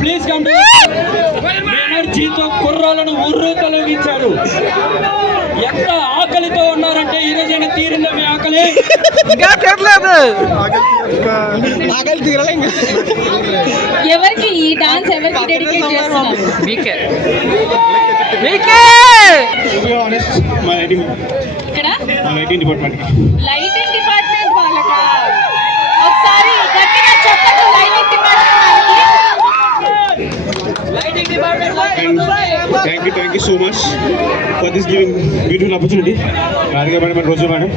Please come ఎనర్జీతో కుర్రాలను ఊర్రు తొలగించారు. ఎంత ఆకలితో ఉన్నారంటే ఈ రోజైనా తీరిందా మీ ఆకలి? ఎవరికి ఈ డాన్స్ ఎవరికి డెడికేట్ చేస్తున్నారు? మీకే. లైటింగ్ డిపార్ట్మెంట్ వాళ్ళకా? ఒకసారి గట్టిగా చెప్పండి. Lighting department Thank you so much for this giving beautiful opportunity. Radhika madam and Roja madam.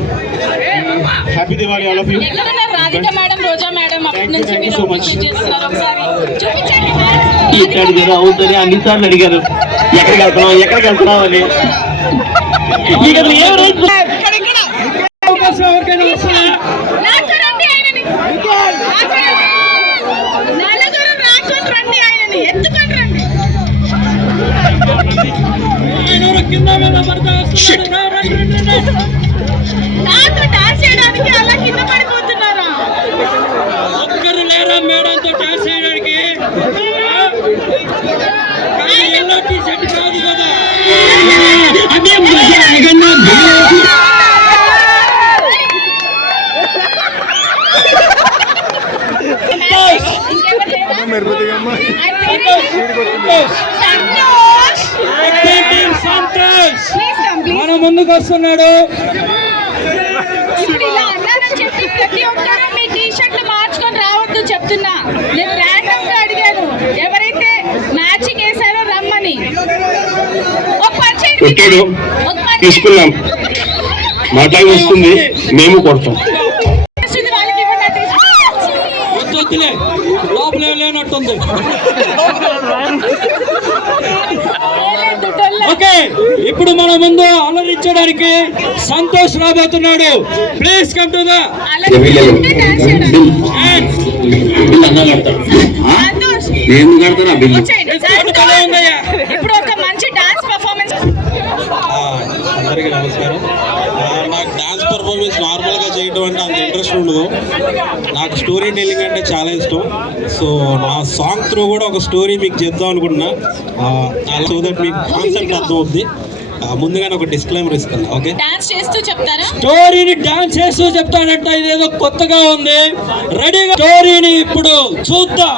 Happy Diwali all of you. ఎక్కడున్నారు రాధిక మేడం, రోజా మేడం? అప్పటి నుంచి Thank you మీరు so much. చేస్తున్నారు. ఒకసారి చూపించండి. ఇక్కడికి అవుతుంది అన్నిసార్లు అడిగారు ఎక్కడికి వెళ్తున్నావు అని. నాతో డాన్స్ చేయడానికి అలా కింద పడిపోతున్నారా? ఒక్కరు లేరా మేడంతో డాన్స్ చేయడానికి? సెట్ కాదు కదా. మన ముందుకు వస్తున్నాడు. ఇప్పుడు ఇలా అన్నారని చెప్పి ప్రతి ఒక్కరూ మీ టీ షర్ట్లు మార్చుకొని రావద్దు చెప్తున్నా. నేను ర్యాండమ్ గా అడిగాను ఎవరైతే మ్యాచింగ్ వేసారో రమ్మని. ఒక పని చేయండి. తీసుకున్నాం మా టైం వస్తుంది, మేము కొడతాం. వాళ్ళకి ఇవ్వండి. వద్దులే, లోపల లేనట్టుంది. ఓకే, ఇప్పుడు మన ముందు అలరించడానికి సంతోష్ రాబోతున్నాడు. ప్లీజ్ కమ్ టు ద ఇప్పుడు ఒక మంచి డాన్స్ పర్ఫార్మెన్స్. అందరికీ నమస్కారం. నాకు డాన్స్ పర్ఫార్మెన్స్ నార్మల్గా చేయడం అంటే అంత ఇంట్రెస్ట్ ఉండదు. నాకు స్టోరీ టెల్లింగ్ అంటే చాలా ఇష్టం. సో నా సాంగ్ త్రూ కూడా ఒక స్టోరీ మీకు చెప్దాం అనుకుంటున్నా. సో దట్ మీకు కాన్సెప్ట్ అర్థం అవుద్ది. ముందుగానే ఒక డిస్క్లైమర్ ఇస్తాను. ఓకే, డాన్స్ చేస్తూ చెప్తారా? స్టోరీని డాన్స్ చేస్తూ చెప్తానంట. ఇదేదో కొత్తగా ఉంది. రెడీగా స్టోరీని ఇప్పుడు చూద్దాం.